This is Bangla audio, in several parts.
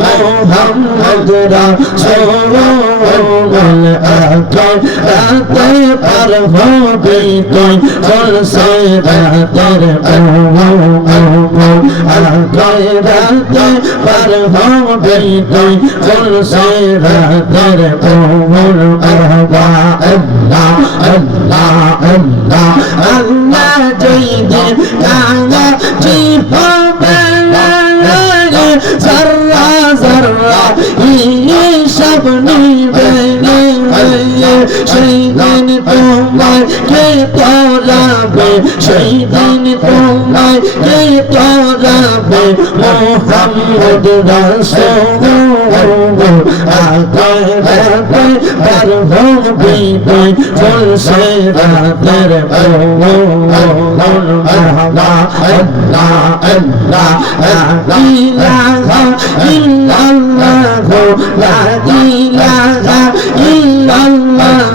মোহাম্মদ রাসূলুল্লাহ আকাই আকাই পার হবে তুই খলসে রাতের আকাই আকাই পার হবে তুই খলসে রাতের ওমর আল্লাহ আল্লাহ আল্লাহ আল্লাহ আল্লাহ জয় محمد رسول الله آقا در بر بی بی فل سیرا در بر مرحبا الله الله لا إله إلا الله لا إله إلا الله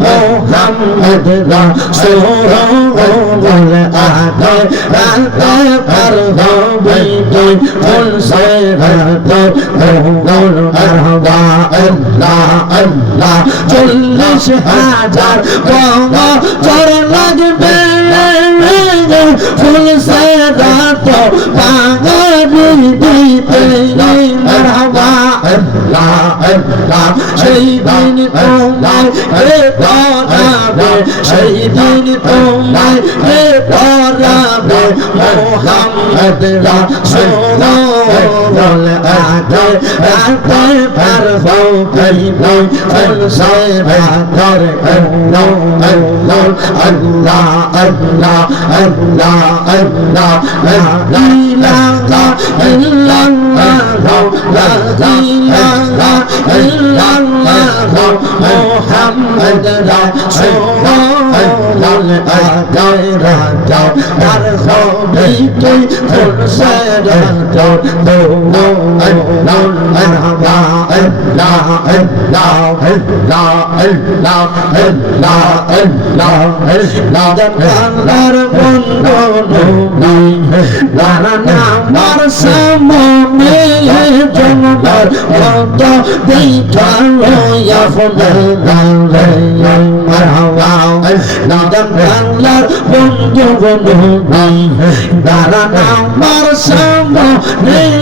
محمد رسول الله آقا চল্লিশ হাজার বছর লাগবে ফুল সে রাত পাগড়ি দিতে মারহাবা আল্লাহ আল্লাহ সেই দিন তোমায় কে পরাবে সেই দিন তোমায় কে পরাবে মোহাম্মদ أدرى سنور الأعداء أعتبر فوق النوم فالصيب أعتر النوم النوم الله الله الله الله لا إله إلا الله لا إله إلا الله محمد رسول الله لا إله إلا الله দাও বন্ধু বন্ধু দাঁড়া আমার সাম নেই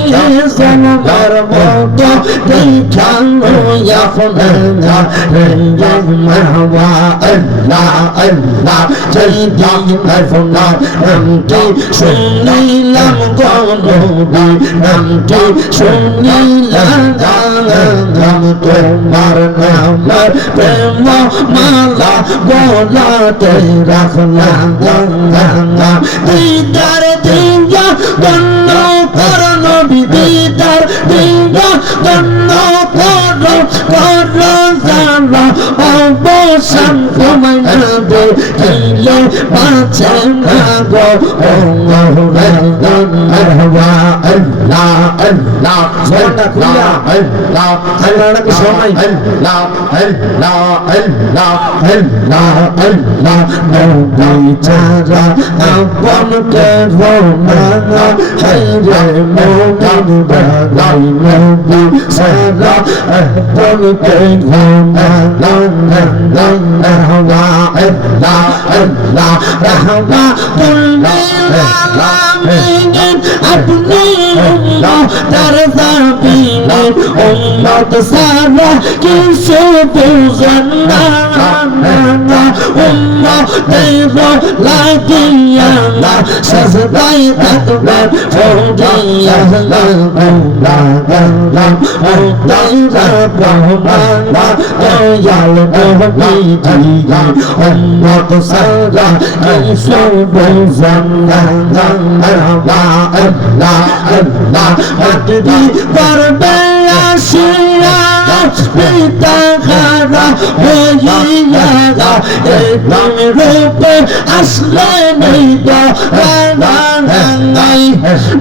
সোমবার মতো দেখানো Allah Allah merhaba Allah Allah Cengi merhaba Namdi sunnilam konubi Namdi sunnilam Nam tomar namar Prema mala Bola te rakhla Didar dinga Donna Paranobi Didar dinga Donna কত জানা অবসান তোমায় না দেখিলে বাঁচে না গো অঙ্গ আল্লাহ আল্লাহ সোনা খুলা আল্লাহ আল্লাহ নাকি সময় আল্লাহ আল্লাহ আল্লাহ আল্লাহ আল্লাহ নবী চারা আপন কে ভোনা হায়রে মোমিন বাগাই নবী সারা আপন কে ভোনা মারহাবা আল্লাহ আল্লাহ রাহমা আলামিন अपनी उम्मत दर्दा पीने उम्मत सारा किसे पूजना उम्मत देवो लागिया ना सजदाई तत्पर फोड़िया ना ना ना ना उम्मत ब्रह्माना दयाल देवी जिया उम्मत सारा किसे पूजना ना ना আল্লাহ আল্লাহ মাটি পারবে আসিয়া পিতা খারা হইয়া এবং রূপে আসলে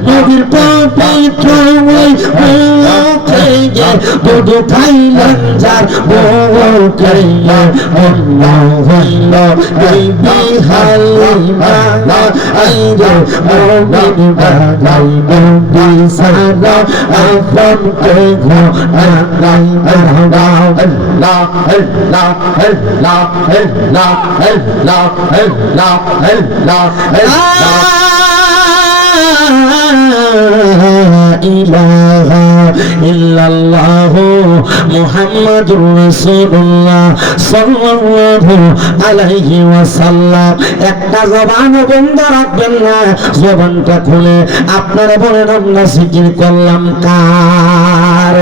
পবিত্র গে দুধ খাইলেন যার বউকে অন্য হইল বিবি হালিমা এই রে মোমিন বানাই নবী সারা আপন কে ঘো নাই মারবা Allah, Allah, Allah, Allah, Allah, Allah, Allah, Allah. মুহাম্মাদুর রাসূলুল্লাহ সাল্লাল্লাহু আলাইহি ওয়াসাল্লাম। একটা জবান বন্ধ রাখবেন খুলে আপনারা বলেন আমরা জিকির করলাম, কার?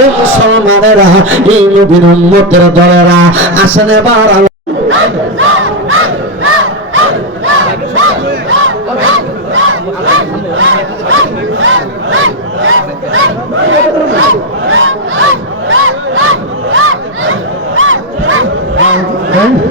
এই মুসলমানেরা, এই নবীর উম্মতের দলেরা, আসেন এবার অন্তর পুরা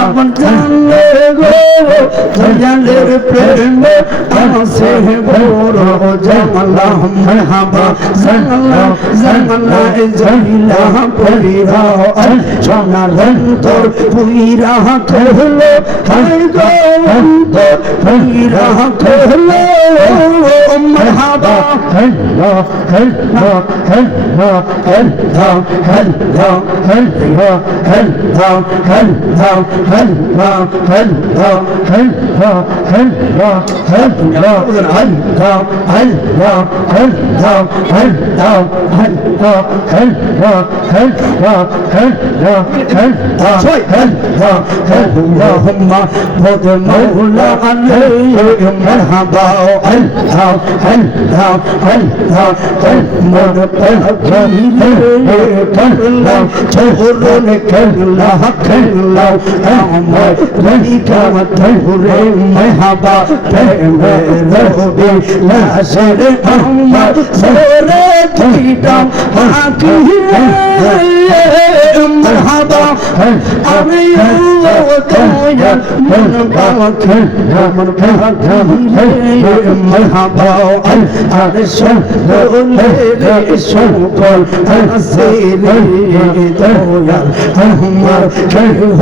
আপন জানলে গো দয়ালের প্রেম আসে বড় জামলা মারহাবা জামলা জামলা জমিলা পরিরা সোনার অন্তর পুরা খোলো হাই গো অন্তর পুরা খোলো মারহাবা اللهم خذ مولا عليه مرحبا الله الله الله مر كلا تهرن كلا كلا الله ليت والطيف مرحبا رهبي لا سر محمد سرت دم حكي مرحبا أبي وطايا من بك من بك مرحبا أرسل لي سوق أسيري دولا أهمر كيف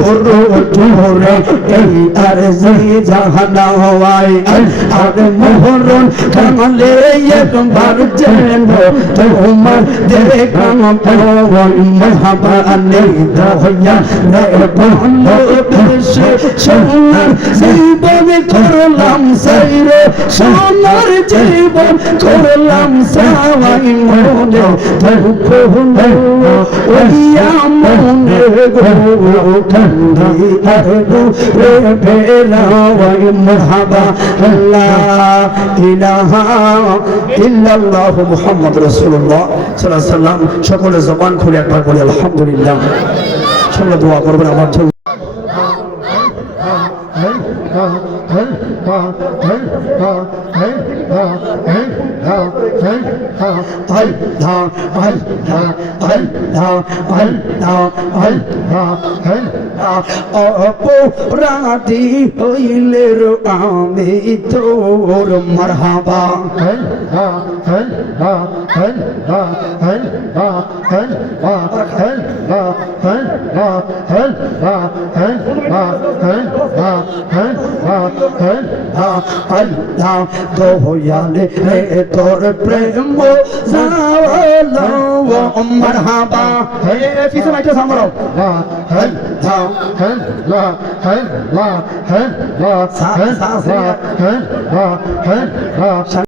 করো তোরে জাহানা হওয়াই আর মোহরন কামলে একবার যেন তোমার দেখাম পবন মহাবা নেই দয়া রে বন্ধ দেশে সোনার জীবন করলাম সাইরে সোনার জীবন করলাম সাওয়াই মনে দুঃখ ওইয়া মনে গো সাল্লাম সকলে জবান খুলে একবার বলি আলহামদুলিল্লাহ সকলে দোয়া করবেন আমার জন্য অপরাধী হইলে আমি তোর মারহাবা আল্লাহ দয়ালে রে তোর প্রেম مرحبا في سمعت سمرو هل لا هل لا هل لا هل لا هل لا هل لا هل لا